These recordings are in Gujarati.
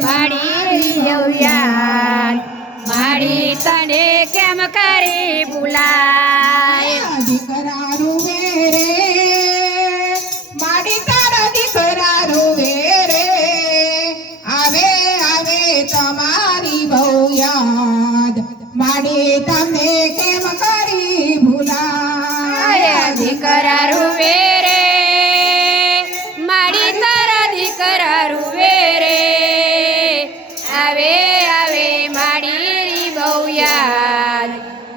માડી યાદ માડી તને કેમ કરી ભૂલાય દીકરા રૂવે રે માડી તારા દીકરા રૂવે રે આવે આવે તમારી બહુ યાદ માડી તમને કેમ કરી ભૂલાય દીકરા રૂવે રે માડી તારા દીકરા રૂવે રે આવે આવે માડી બહુ યાદ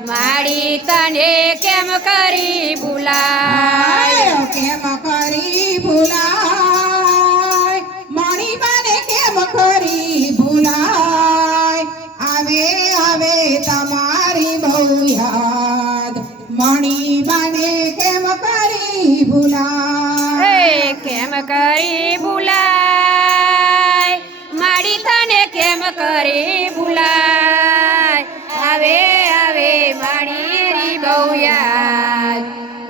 માડી તને કેમ કરી ભૂલાય કેમ કરી ભૂલાય મણી બાને કેમ કરી ભૂલાય આવે આવે તમારી બહુ યાદ મણી બાને કેમ કરી ભૂલાય કેમ કરી ભૂલાય માડી તને કેમ કરી ભૂલાય આવે આવે માડી બહુ યાદ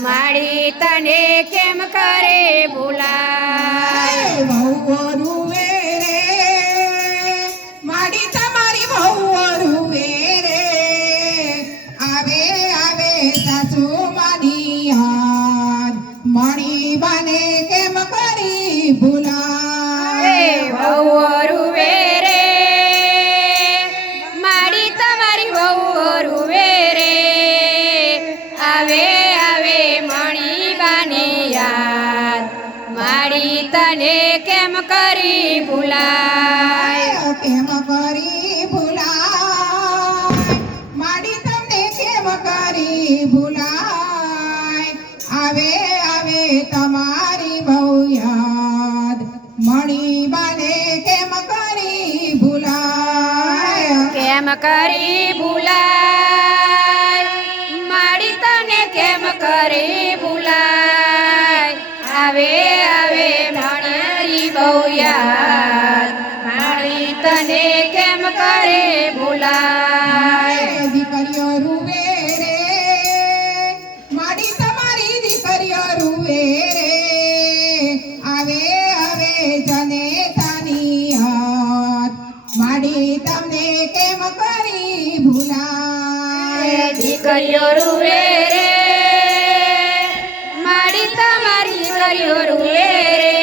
માડી તને કેમ કરે ભૂલાય બહુ રૂવે રે માડી તમારી બહુ રૂવે રે આવે આવે સાસુ માની યાદ મણી બાને કેમ કરી ભૂલાય બહુ રૂવે રે માડી તમારી બહુ રૂવે રે આવે આવે મણી બાની યાદ માડી તને કેમ કરી ભૂલાય કેમ કરી ભૂલાય માડી તમને કેમ કરી ભૂલાય આવે આવે તમારી બહુ યાદ મણી બાને કેમ કરી ભૂલાય કેમ કરી ભૂલાય માડી તને કેમ કરી ભૂલાય આવે આવે મારી બહુ યાદ માડી તને કેમ કરે ભૂલાય દીકરીઓ રૂવે રે માડી તમારી દીકરીઓ રૂવે રે આવે આવે જને તાની યાદ માડી તમને કેમ કરી ભૂલાય દીકરીઓ રૂવે રે માડી તમારી દીકરીઓ રૂવે રે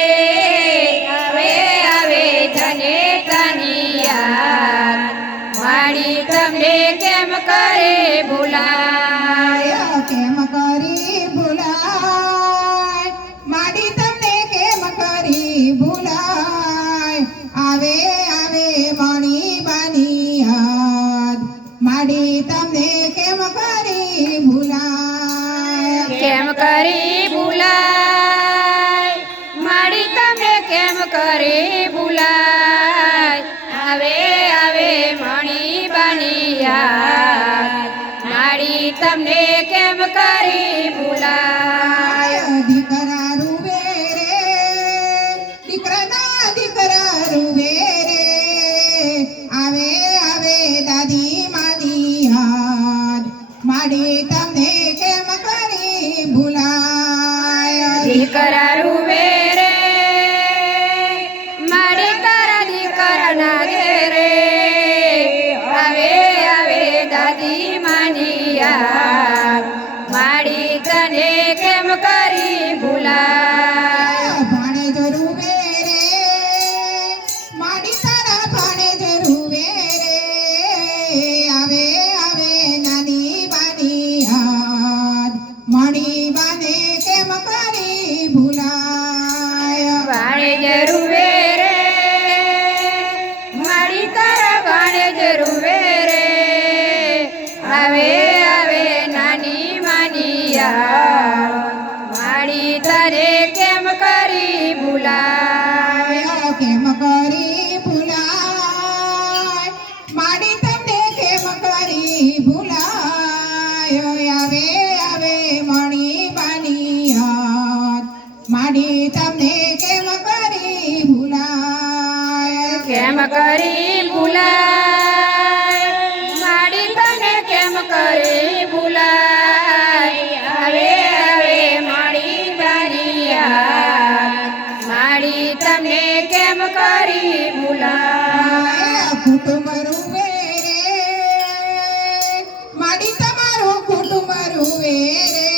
આવે આવે જને તાની યાદ માડી તમને કેમ કરે ભૂલાય કેમ કરી ભૂલાય માડી તમને કેમ કરી ભૂલાય આવે આવે મણી બાની યાદ માડી તમને કેમ કરી ભૂલાય કેમ કરી ભૂલાય માડી તમને કેમ કરે ભૂલાય આવે આવે મણી બાની યાદ માડી તમને કેમ કરી ભૂલાય દીકરા રૂવે રે દીકરાના દીકરા રૂવે રે આવે આવે દાદી માની યાદ માડી તમને કેમ કરી ભૂલાય દીકરા રૂવે રે માડી તારા દીકરાના ઘેરે આવે આવે દાદી માની યાદ માડી તને કેમ કરી ભૂલાય ભાણેજ રૂવે રે માડી તારા ભાણેજ રૂવે રે આવે આવે નાની બાની યાદ મણી બાને કેમ કરી ભૂલાય ભાણેજ રૂવે રે માડી તારા ભાણેજ રૂવે રે આવે આવે નાની માની યાદ માડી તને કેમ કરી ભૂલાય કેમ કરી ભૂલાય માડી તમને કેમ કરી ભૂલાય આવે આવે મણી બાની યાદ માડી તમને કેમ કરી ભૂલાય કેમ કરી ભૂલાય માડી તને કેમ કરી ભૂલાય આવે આવે માડી બાની યાદ માડી તમને કેમ કરી ભૂલાય કુટુંબ રૂવે રે માડી તમારું કુટુંબ રૂવે રે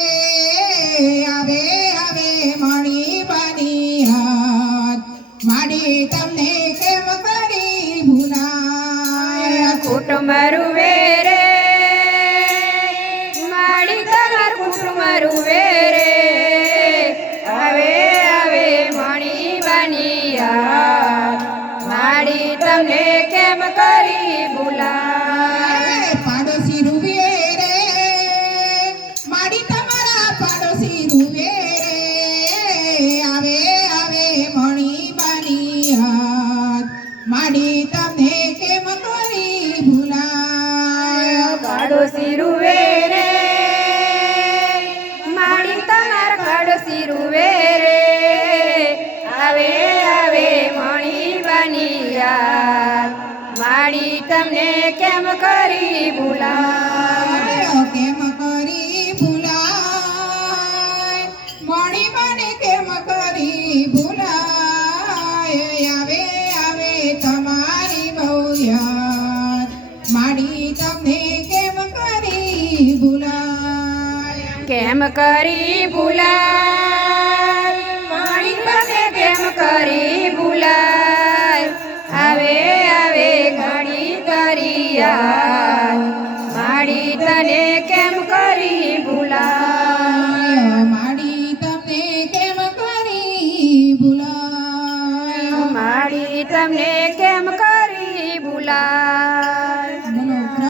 આવે આવે મણી બની હાથ માડી તમને કેમ કરી ભૂલાય કુટુંબ રૂવે રે માડી તમાર કુટુંબ રૂવે રે આવે આવે મણી બની હાથ માડી તમને કેમ કરી ભૂલાય પાડોશી રૂવે રે માડી તમારા પાડોશી રૂવે રે આવે આવે મણી બાની હાથ માડી તમને કેમ કરી ભૂલાય પાડોશી રૂવે રે માડી તમાર પાડોશી રૂવે રે આવે આવે મણી બની યાર માડી તમને કેમ કરી ભૂલાય કેમ કરી ભૂલાય મણી બાને કેમ કરી ભૂલાય આવે આવે તમારી બહુ યાદ માડી તમને કેમ કરી ભૂલાય કેમ કરી ભૂલાય માડી તમને કેમ કરી ભૂલાય આવે આવે ઘણી કરી યાદ માડી તને કેમ કરી ભૂલાય માડી તમને કેમ કરી ભૂલાય માડી તમને